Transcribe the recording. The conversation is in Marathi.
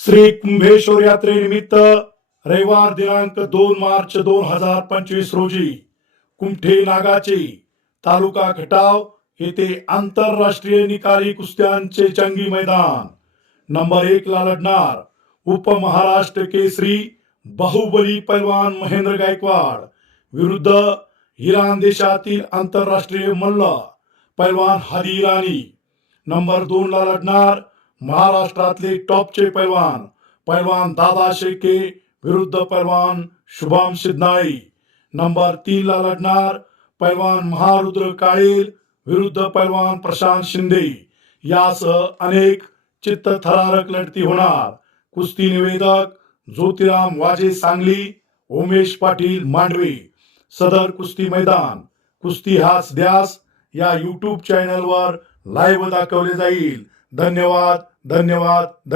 श्री कुंभेश्वर यात्रेनिमित्त रविवार दिनांक दोन मार्च दोन हजार पंचवीस रोजी कुमठे नागाचे तालुका खटाव येथे आंतरराष्ट्रीय निकाली कुस्त्यांचे जंगी मैदान. नंबर एक ला लढणार उपमहाराष्ट्र केसरी बाहुबली पैलवान महेंद्र गायकवाड. विरुद्ध इराण देशातील आंतरराष्ट्रीय मल्ल पैलवान हादी इराणी. नंबर दोन ला लढणार महाराष्ट्रातले टॉपचे पैलवान पैलवान दादा शेके विरुद्ध पैलवान शुभम सिद्धनाई नंबर तीन ला लढणार पैलवान महारुद्र काळेल विरुद्ध पैलवान प्रशांत शिंदे. यासह अनेक चित्त थरारक लढती होणार. कुस्ती निवेदक ज्योतिराम वाजे सांगली उमेश पाटील मांडवे. सदर कुस्ती मैदान कुस्ती हास द्यास या युट्यूब चॅनलवर लाईव्ह दाखवले जाईल. धन्यवाद. धन्यवाद.